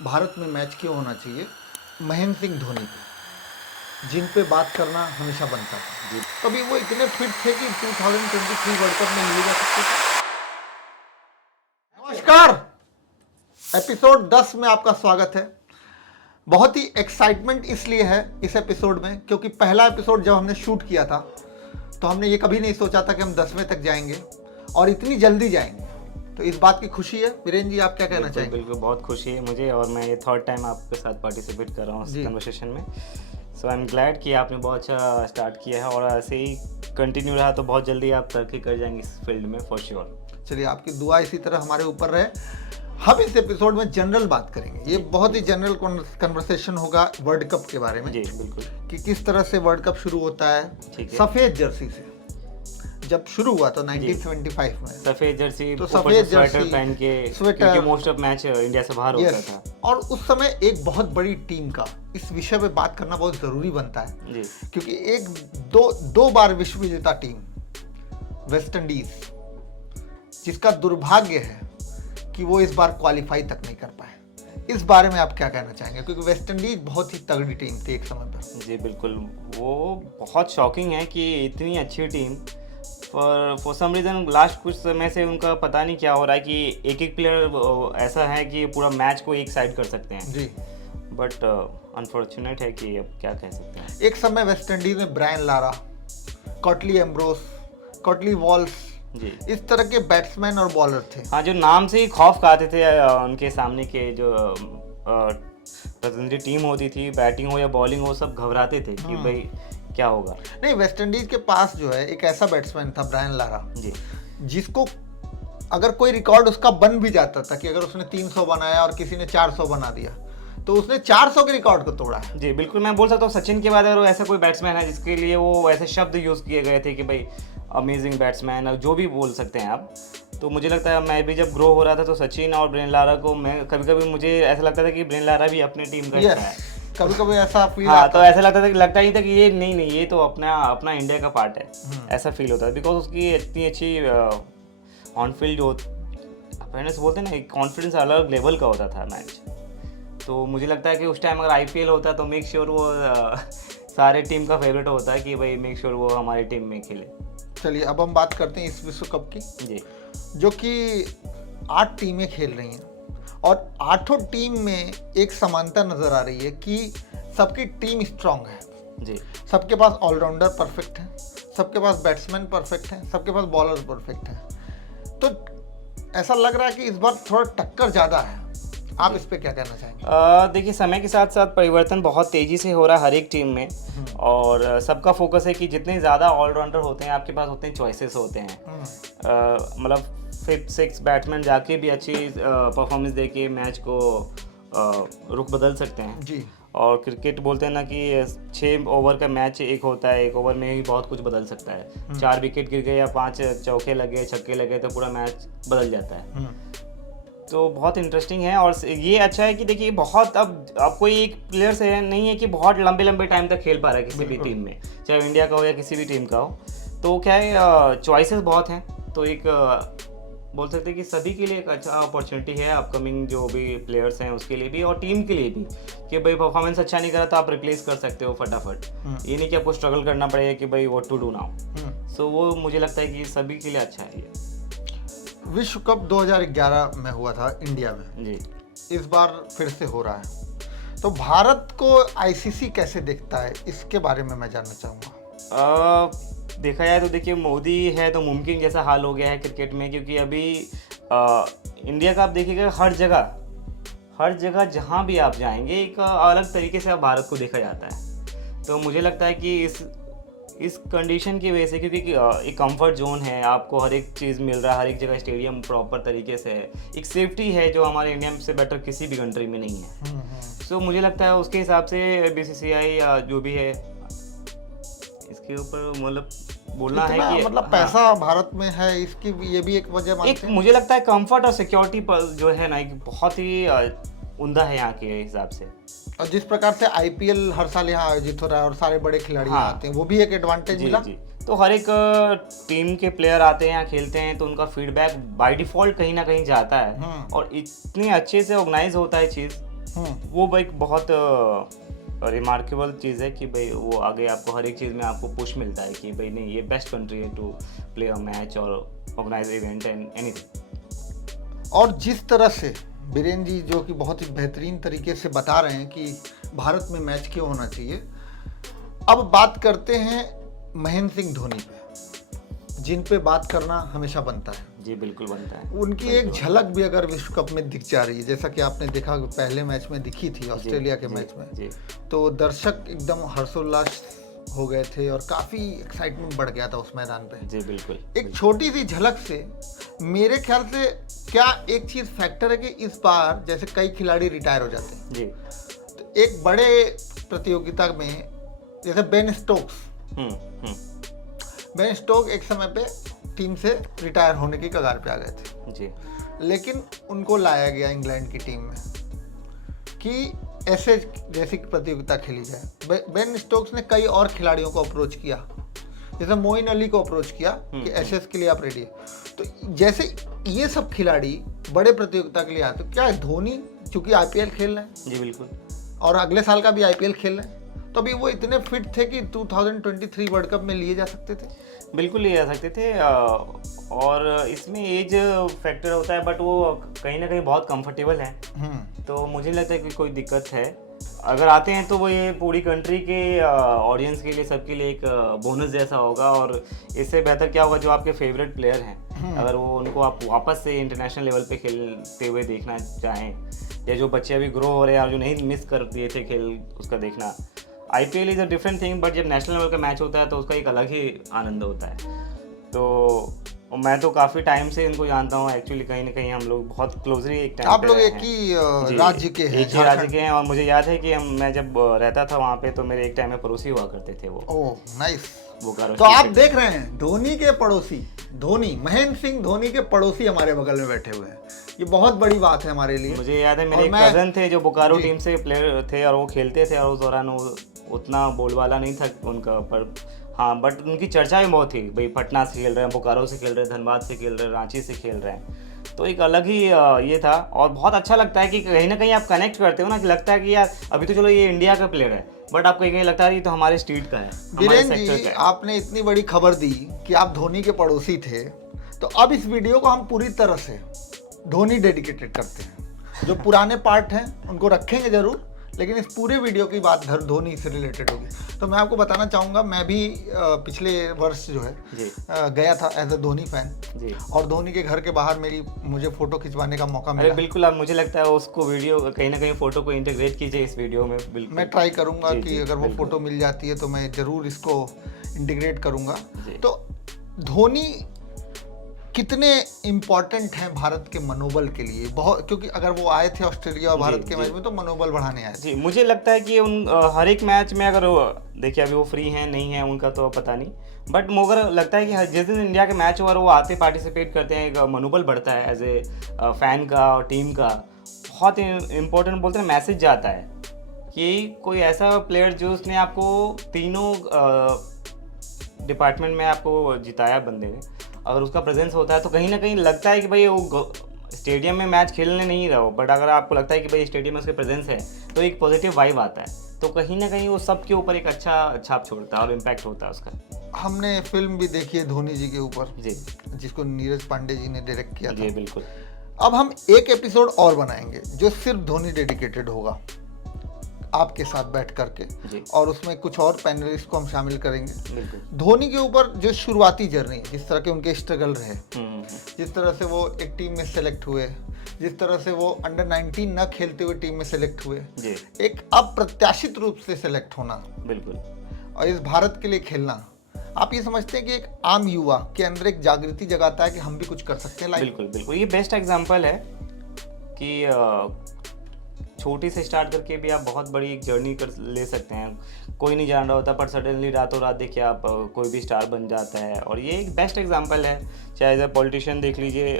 भारत में मैच क्यों होना चाहिए महेंद्र सिंह धोनी पे, जिन पे बात करना हमेशा बनता था। जी। कभी वो इतने फिट थे कि 2023 वर्ल्ड कप में लिए जा सकते थे। नमस्कार, एपिसोड 10 में आपका स्वागत है। बहुत ही एक्साइटमेंट इसलिए है इस एपिसोड में क्योंकि पहला एपिसोड जब हमने शूट किया था तो हमने ये कभी नहीं सोचा था कि हम 10वें तक जाएंगे और इतनी जल्दी जाएंगे। तो इस बात की खुशी है। वीरेंद्र जी, आप क्या कहना बिल्कुल चाहेंगे? बिल्कुल बहुत खुशी है मुझे, और मैं ये थर्ड टाइम आपके साथ पार्टिसिपेट कर रहा हूँ इस जी। कन्वर्सेशन में। सो आई एम ग्लैड कि आपने बहुत अच्छा स्टार्ट किया है, और ऐसे ही कंटिन्यू रहा तो बहुत जल्दी आप तरक्की कर जाएंगे इस फील्ड में फॉर श्योर। चलिए, आपकी दुआ इसी तरह हमारे ऊपर रहे। हम इस एपिसोड में जनरल बात करेंगे। ये बहुत ही जनरल कन्वर्सेशन होगा वर्ल्ड कप के बारे में जी बिल्कुल। कि किस तरह से वर्ल्ड कप शुरू होता है। ठीक है। सफ़ेद जर्सी से जब शुरू हुआ तो 1975 में सफ़ेद जर्सी, तो ऊपर सफ़ेद से स्वेटर जर्सी, पहन के, स्वेटर, क्योंकि मोस्ट ऑफ मैच इंडिया से बाहर होता यस। था। और उस समय एक बहुत बड़ी टीम का इस विषय पे बात करना बहुत ज़रूरी बनता है जी क्योंकि एक दो बार विश्व विजेता टीम वेस्ट इंडीज, जिसका दुर्भाग्य है कि वो इस बार क्वालिफाई तक नहीं कर पाए। इस बारे में आप क्या कहना चाहेंगे? क्योंकि वेस्ट इंडीज बहुत ही तगड़ी टीम थी एक समय पर। जी बिल्कुल। वो बहुत शॉकिंग है कि इतनी अच्छी team for some reason last कुछ समय से उनका पता नहीं क्या हो रहा है कि एक एक प्लेयर ऐसा है कि पूरा मैच को एक साइड कर सकते हैं। जी। बट अनफॉर्चुनेट है कि अब क्या कह सकते हैं। एक समय वेस्ट इंडीज में ब्रायन लारा, कॉटली एम्ब्रोस, कॉटली वॉल्स, जी इस तरह के बैट्समैन और बॉलर थे। हाँ, जो नाम से ही खौफ खाते थे उनके सामने के जो प्रतिनिधि टीम होती थी, बैटिंग हो या बॉलिंग हो, सब घबराते थे कि भाई क्या होगा। नहीं, वेस्ट इंडीज के पास जो है एक ऐसा बैट्समैन था ब्रायन लारा, जी जिसको अगर कोई रिकॉर्ड उसका बन भी जाता था कि अगर उसने 300 बनाया और किसी ने 400 बना दिया तो उसने 400 के रिकॉर्ड को तोड़ा है। जी बिल्कुल। मैं बोल सकता हूँ सचिन के बाद अगर ऐसा कोई बैट्समैन है जिसके लिए वो ऐसे शब्द यूज़ किए गए थे कि भाई अमेजिंग बैट्समैन, जो भी बोल सकते हैं आप, तो मुझे लगता है मैं भी जब ग्रो हो रहा था तो सचिन और ब्रेन लारा को मैं कभी कभी मुझे ऐसा लगता था कि ब्रेन लारा भी अपनी टीम का हिस्सा है। कभी कभी ऐसा फील हाँ, तो ऐसा लगता था कि लगता ही था कि ये नहीं नहीं, ये तो अपना अपना इंडिया का पार्ट है। ऐसा फील होता है बिकॉज उसकी इतनी अच्छी ऑन फील्ड जो अवेयरनेस बोलते हैं ना, एक कॉन्फिडेंस अलग लेवल का होता था मैच। तो मुझे लगता है कि उस टाइम अगर आईपीएल होता तो मेक श्योर वो सारे टीम का फेवरेट होता है कि भाई मेक श्योर वो हमारी टीम में खेले। चलिए, अब हम बात करते हैं इस विश्व कप की, जी जो कि 8 टीमें खेल रही हैं और 8 टीम में एक समानता नजर आ रही है कि सबकी टीम स्ट्रांग है। जी सबके पास ऑलराउंडर परफेक्ट है, सबके पास बैट्समैन परफेक्ट है, सबके पास बॉलर परफेक्ट है। तो ऐसा लग रहा है कि इस बार थोड़ा टक्कर ज़्यादा है। आप इस पे क्या कहना चाहेंगे? देखिए, समय के साथ साथ परिवर्तन बहुत तेज़ी से हो रहा है हर एक टीम में, और सबका फोकस है कि जितने ज़्यादा ऑलराउंडर होते हैं आपके पास उतने चॉइसेस होते हैं। मतलब 5-6 बैट्समैन जाके भी अच्छी परफॉर्मेंस दे के मैच को रुख बदल सकते हैं। जी। और क्रिकेट बोलते हैं ना कि 6 ओवर का मैच एक होता है, 1 ओवर में ही बहुत कुछ बदल सकता है। 4 विकेट गिर गए या 5 चौके लगे, छक्के लगे तो पूरा मैच बदल जाता है। तो बहुत इंटरेस्टिंग है, और ये अच्छा है कि देखिए बहुत अब कोई एक प्लेयर से नहीं है कि बहुत लंबे लंबे टाइम तक खेल पा रहा है किसी भी टीम में, चाहे इंडिया का हो या किसी भी टीम का हो। तो क्या है, चॉइसेस बहुत हैं। तो एक बोल सकते हैं कि सभी के लिए एक अच्छा अपॉर्चुनिटी है, अपकमिंग जो भी प्लेयर्स हैं उसके लिए भी और टीम के लिए भी, कि भाई परफॉर्मेंस अच्छा नहीं करा तो आप रिप्लेस कर सकते हो फटाफट। ये नहीं कि आपको स्ट्रगल करना पड़ेगा कि भाई व्हाट टू डू नाउ। सो वो मुझे लगता है कि सभी के लिए अच्छा है ये। विश्व कप 2011 में हुआ था इंडिया में, जी इस बार फिर से हो रहा है। तो भारत को आईसीसी कैसे देखता है, इसके बारे में मैं जानना चाहूँगा। देखा जाए तो देखिए, मोदी है तो मुमकिन जैसा हाल हो गया है क्रिकेट में, क्योंकि अभी इंडिया का आप देखिएगा हर जगह जहाँ भी आप जाएंगे एक अलग तरीके से अब भारत को देखा जाता है। तो मुझे लगता है कि इस कंडीशन की वजह से, क्योंकि एक कंफर्ट जोन है, आपको हर एक चीज़ मिल रहा है, हर एक जगह स्टेडियम प्रॉपर तरीके से है, एक सेफ्टी है जो हमारे इंडिया से बेटर किसी भी कंट्री में नहीं है। सो मुझे लगता है उसके हिसाब से बीसीसीआई जो भी है इसके ऊपर मतलब बोलना है कि मतलब पैसा भारत में है, इसकी ये भी एक वजह मानते एक हैं। मुझे लगता है कंफर्ट और सिक्योरिटी पर जो है ना, एक बहुत ही उम्दा है यहाँ के हिसाब से। और जिस प्रकार से आईपीएल हर साल यहाँ आयोजित हो रहा है और सारे बड़े खिलाड़ी हाँ। आते हैं, वो भी एक एडवांटेज मिला। जी तो हर एक टीम के प्लेयर आते हैं यहाँ खेलते हैं, तो उनका फीडबैक बाय डिफॉल्ट कहीं ना कहीं जाता है, और इतने अच्छे से ऑर्गेनाइज होता है चीज़ वो एक बहुत रिमार्केबल चीज़ है कि भाई वो आगे आपको हर एक चीज़ में आपको पुश मिलता है कि भाई नहीं ये बेस्ट कंट्री है टू प्ले अ मैच और ऑर्गेनाइज इवेंट एंड एनीथिंग। और जिस तरह से बीरेन जी जो कि बहुत ही बेहतरीन तरीके से बता रहे हैं कि भारत में मैच क्यों होना चाहिए, अब बात करते हैं महेंद्र सिंह धोनी पे, जिन पे बात करना हमेशा बनता है। जी बिल्कुल बनता है। उनकी एक झलक भी अगर विश्व कप में दिख जा रही है, जैसा कि आपने देखा पहले मैच में दिखी थी ऑस्ट्रेलिया के मैच में, तो दर्शक एकदम हर्षोल्लास हो गए थे और काफ़ी एक्साइटमेंट बढ़ गया था उस मैदान पे। जी बिल्कुल। एक छोटी सी झलक से मेरे ख्याल से क्या एक चीज़ फैक्टर है कि इस बार जैसे कई खिलाड़ी रिटायर हो जाते हैं जी, तो एक बड़े प्रतियोगिता में जैसे बेन स्टोक्स एक समय पे टीम से रिटायर होने की कगार पे आ गए थे जी, लेकिन उनको लाया गया इंग्लैंड की टीम में कि ऐसे जैसी प्रतियोगिता खेली जाए। बेन स्टोक्स ने कई और खिलाड़ियों को अप्रोच किया, जैसे मोइन अली को अप्रोच किया कि एशेज के लिए आप रेडी है। तो जैसे ये सब खिलाड़ी बड़े प्रतियोगिता के लिए आते, तो क्या धोनी चूंकि आईपीएल खेल रहे हैं जी बिल्कुल, और अगले साल का भी आईपीएल खेल रहे हैं, तो अभी वो इतने फिट थे कि 2023 वर्ल्ड कप में लिए जा सकते थे। बिल्कुल लिए जा सकते थे। और इसमें एज फैक्टर होता है, बट वो कहीं ना कहीं बहुत कंफर्टेबल है, तो मुझे लगता है कि कोई दिक्कत है अगर आते हैं तो वो ये पूरी कंट्री के ऑडियंस के लिए, सबके लिए एक बोनस जैसा होगा। और इससे बेहतर क्या होगा, जो आपके फेवरेट प्लेयर हैं अगर वो उनको आप वापस से इंटरनेशनल लेवल पे खेलते हुए देखना चाहें, या जो बच्चे अभी ग्रो हो रहे हैं और जो नहीं मिस कर दिए थे खेल उसका देखना, IPL is a different thing, but जब नेशनल लेवल का मैच होता है तो उसका एक अलग ही आनंद होता है। तो मैं तो काफ़ी टाइम से इनको जानता हूँ एक्चुअली, कहीं ना कहीं हम लोग बहुत क्लोजली एक टाइम आप लोग एक ही राज्य के हैं, एक ही राज्य के हैं। और मुझे याद है कि मैं जब रहता था वहाँ पे तो मेरे एक टाइम में पड़ोसी हुआ करते थे वो। Oh nice. बोकारो। तो आप देख रहे हैं धोनी के पड़ोसी, धोनी महेंद्र सिंह धोनी के पड़ोसी हमारे बगल में बैठे हुए हैं, ये बहुत बड़ी बात है हमारे लिए। मुझे याद है मेरे एक कजन थे जो बोकारो टीम से प्लेयर थे और वो खेलते थे, और उस दौरान वो उतना बोलबाला नहीं था उनका, पर हाँ बट उनकी चर्चा भी बहुत थी, भाई पटना से खेल रहे हैं, बोकारो से खेल रहे हैं, धनबाद से खेल रहे हैं, रांची से खेल रहे हैं, तो एक अलग ही ये था। और बहुत अच्छा लगता है कि कहीं ना कहीं आप कनेक्ट करते हो ना, कि लगता है कि यार अभी तो चलो ये इंडिया का प्लेयर है, बट आपको कहीं लगता है ये तो हमारे स्टेट का है, हमारे सेक्टर का है। आपने इतनी बड़ी खबर दी कि आप धोनी के पड़ोसी थे, तो अब इस वीडियो को हम पूरी तरह से धोनी डेडिकेटेड करते हैं। जो पुराने पार्ट हैं उनको रखेंगे जरूर, लेकिन इस पूरे वीडियो की बात धोनी से रिलेटेड होगी। तो मैं आपको बताना चाहूँगा, मैं भी पिछले वर्ष जो है गया था एज अ धोनी फैन, और धोनी के घर के बाहर मुझे फ़ोटो खिंचवाने का मौका मिला। बिल्कुल, अब मुझे लगता है उसको वीडियो कहीं ना कहीं फ़ोटो को इंटीग्रेट कीजिए इस वीडियो में। बिल्कुल मैं ट्राई करूँगा कि अगर वो फ़ोटो मिल जाती है तो मैं ज़रूर इसको इंटीग्रेट करूँगा। तो धोनी कितने इम्पोर्टेंट हैं भारत के मनोबल के लिए, बहुत, क्योंकि अगर वो आए थे ऑस्ट्रेलिया और भारत के मैच में तो मनोबल बढ़ाने आए थे। जी, मुझे लगता है कि उन हर एक मैच में, अगर देखिए अभी वो फ्री हैं नहीं हैं उनका तो पता नहीं, बट मुझे लगता है कि जिस दिन इंडिया के मैच हो और वो आते पार्टिसिपेट करते हैं, एक मनोबल बढ़ता है एज ए फैन का और टीम का। बहुत इम्पोर्टेंट बोलते हैं मैसेज जाता है कि कोई ऐसा प्लेयर जो उसने आपको तीनों डिपार्टमेंट में आपको जिताया बंदे ने, अगर उसका प्रेजेंस होता है तो कहीं ना कहीं लगता है कि भाई वो स्टेडियम में मैच खेलने नहीं रहो, बट अगर आपको लगता है कि भाई स्टेडियम में उसके प्रेजेंस है तो एक पॉजिटिव वाइब आता है, तो कहीं ना कहीं वो सबके ऊपर एक अच्छा छाप छोड़ता है और इम्पैक्ट होता है उसका। हमने फिल्म भी देखी है धोनी जी के ऊपर जी, जिसको नीरज पांडे जी ने डायरेक्ट किया था। जी बिल्कुल। अब हम एक एपिसोड और बनाएंगे जो सिर्फ धोनी डेडिकेटेड होगा, आपके साथ बैठ करके, और उसमें कुछ और पैनलिस्ट को हम शामिल करेंगे। धोनी के ऊपर जो शुरुआती जर्नी, जिस तरह के उनके स्ट्रगल रहे, जिस तरह से वो एक टीम में सेलेक्ट हुए, जिस तरह से वो अंडर 19 न खेलते हुए टीम में सेलेक्ट हुए, एक अप्रत्याशित रूप से सेलेक्ट होना, बिल्कुल, और इस भारत के लिए खेलना, आप ये समझते हैं कि एक आम युवा के अंदर एक जागृति जगाता है कि हम भी कुछ कर सकते हैं लाइफ। बिल्कुल बिल्कुल, ये बेस्ट एग्जांपल है कि छोटी से स्टार्ट करके भी आप बहुत बड़ी एक जर्नी कर ले सकते हैं। कोई नहीं जान रहा होता, पर सडनली रातों रात देखिए आप कोई भी स्टार बन जाता है, और ये एक बेस्ट एग्जांपल है। चाहे एज ए पॉलिटिशियन देख लीजिए,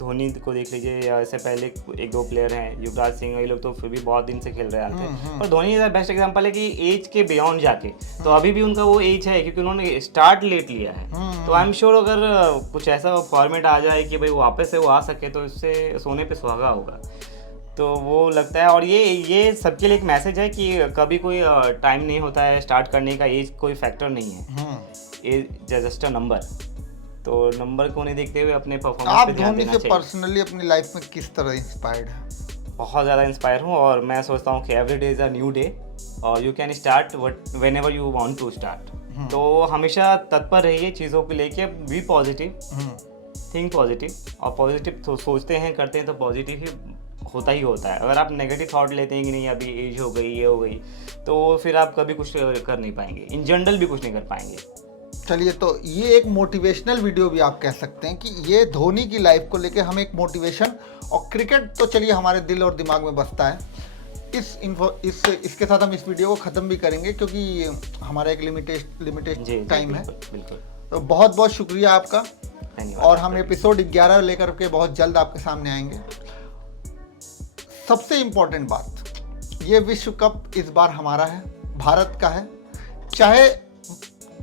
धोनी को देख लीजिए, या इससे पहले एक दो प्लेयर हैं, युवराज सिंह, ये लोग तो फिर भी बहुत दिन से खेल रहे थे, पर धोनी इज बेस्ट एग्जांपल है कि एज के बियॉन्ड जाके, तो अभी भी उनका वो एज है क्योंकि उन्होंने स्टार्ट लेट लिया है। तो आई एम श्योर अगर कुछ ऐसा फॉर्मेट आ जाए कि भाई वापस से वो आ सके तो इससे सोने पे सुहागा होगा। तो वो लगता है। और ये सबके लिए एक मैसेज है कि कभी कोई टाइम नहीं होता है स्टार्ट करने का, एज कोई फैक्टर नहीं है, एज जस्ट अ नंबर। तो नंबर को नहीं देखते हुए अपने परफॉर्मेंस आप पे ध्यान धोनी देना से चाहिए। पर्सनली अपनी लाइफ में किस तरह इंस्पायर्ड है? बहुत ज़्यादा इंस्पायर हूँ, और मैं सोचता हूँ कि every day is a new day, और you can start whenever you want to start. तो हमेशा तत्पर रहिए चीज़ों को लेके, बी पॉजिटिव, थिंक पॉजिटिव, और पॉजिटिव सोचते हैं करते हैं तो पॉजिटिव ही होता है। अगर आप नेगेटिव थॉट लेते हैं कि नहीं अभी एज हो गई, ये हो गई, तो फिर आप कभी कुछ कर नहीं पाएंगे, इन जनरल भी कुछ नहीं कर पाएंगे। चलिए, तो ये एक मोटिवेशनल वीडियो भी आप कह सकते हैं कि ये धोनी की लाइफ को लेके हम एक मोटिवेशन, और क्रिकेट तो चलिए हमारे दिल और दिमाग में बसता है। इसके साथ हम इस वीडियो को ख़त्म भी करेंगे क्योंकि हमारा एक लिमिटेड टाइम है। बिल्कुल। तो बहुत बहुत शुक्रिया आपका, धन्यवाद। और हम एपिसोड 11 लेकर के बहुत जल्द आपके सामने आएंगे। सबसे इम्पोर्टेंट बात, ये विश्व कप इस बार हमारा है, भारत का है। चाहे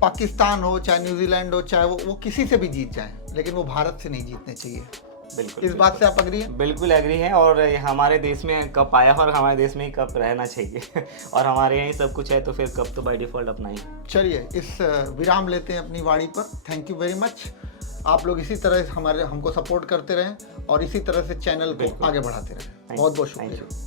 पाकिस्तान हो, चाहे न्यूजीलैंड हो, चाहे वो किसी से भी जीत जाए, लेकिन वो भारत से नहीं जीतने चाहिए। बिल्कुल, इस बात से आप अग्री हैं? बिल्कुल एग्री हैं, और हमारे देश में कप आया और हमारे देश में ही कप रहना चाहिए और हमारे यहाँ ही सब कुछ है, तो फिर कप तो बाय डिफॉल्ट अपना ही। चलिए, इस विराम लेते हैं अपनी वाणी पर। Thank you very much. आप लोग इसी तरह हमको सपोर्ट करते रहें और इसी तरह से चैनल को आगे बढ़ाते रहें। बहुत बहुत शुक्रिया।